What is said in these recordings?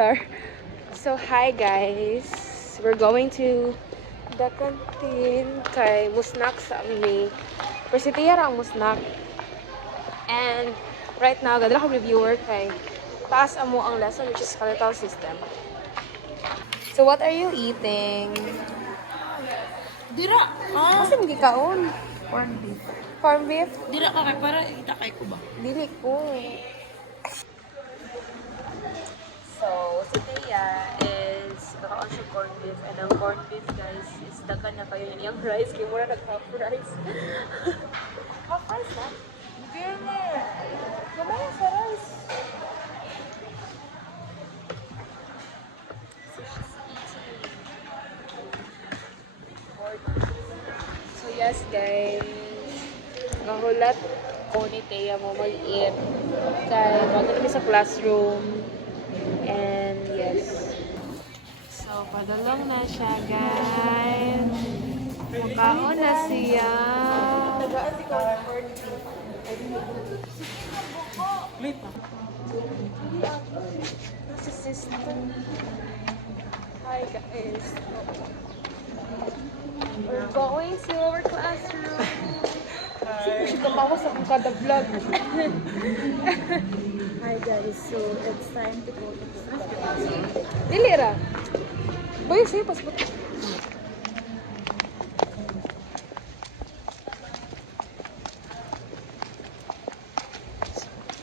Sorry. So, hi guys. We're going to the canteen kay Musnak sa aming Persitiya ra ang Musnak. And right now, gadala ko reviewer kay taas amo ang lesson which is skeletal system. So, what are you eating? Dira. Kasi hindi kaon. Corn beef. Corn beef? Dira ka kay para itakay ko ba? Dili ko. So, si Thea is nakaon siya corned beef. And ang corned beef, guys, is dagan na kayo yun. Yung rice, kayo muna nag-half rice. Half rice na? Hindi na. Gamay sa rice. So, she's eating. So, yes, guys. Nahulat ko ni Thea mo mag-eat. Kaya bago namin sa classroom. And yes. So, padalong na siya, guys. Mukhaon na siya. Sa system. Hi, guys. We're going to our classroom. Sino siya kamawa sa kung kada vlog? Hi guys, so it's time to go to the classroom. Dili ra. Boy, sa'yo, passport.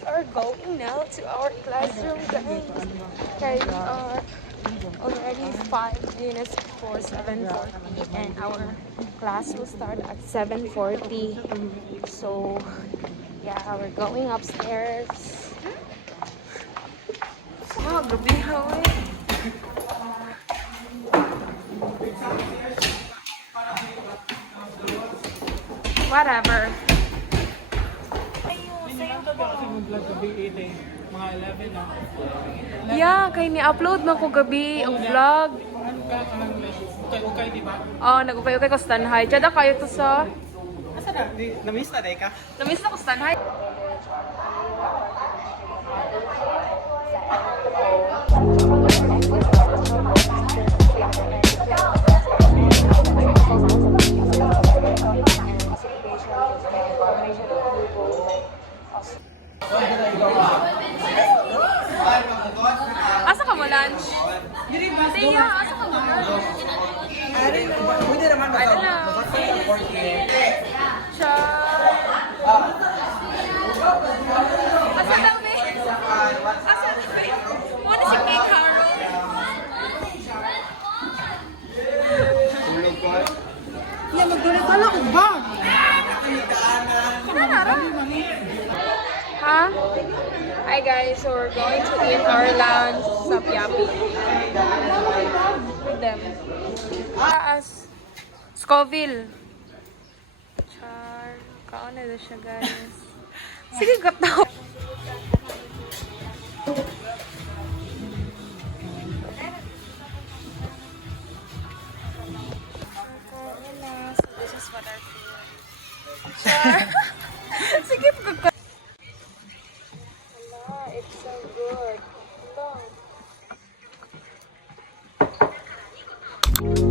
We're going now to our classroom, guys. Okay, we are already 5 minutes before 7:40 and our class will start at 7:40. So, yeah, we're going upstairs. Oh, gabi hawi. Whatever. Mga 11 na. Yeah, kay ni-upload man ko gabi ang vlog. Okay, di ba? Oh, nag-ukay-ukay ko stanhay. Tsada kayo to sa... Asa na? Na-miss na ka? Namiss na ko stanhay. Asa ka mo lunch? Tia, asa ka mo lunch? Pwede naman ba? I don't know. Cha. Asa daw, be? Asa daw, be? What is your cake, Carol? Yeah, magdulit pala ko ba? Ha? Hi guys, so we're going to eat our lunch sa Piapi. With them. Taas. Scoville. Char. Kaon na siya, guys. Sige, gataw. So this is what our food. Char. Sige, gataw. It's so good. Ito.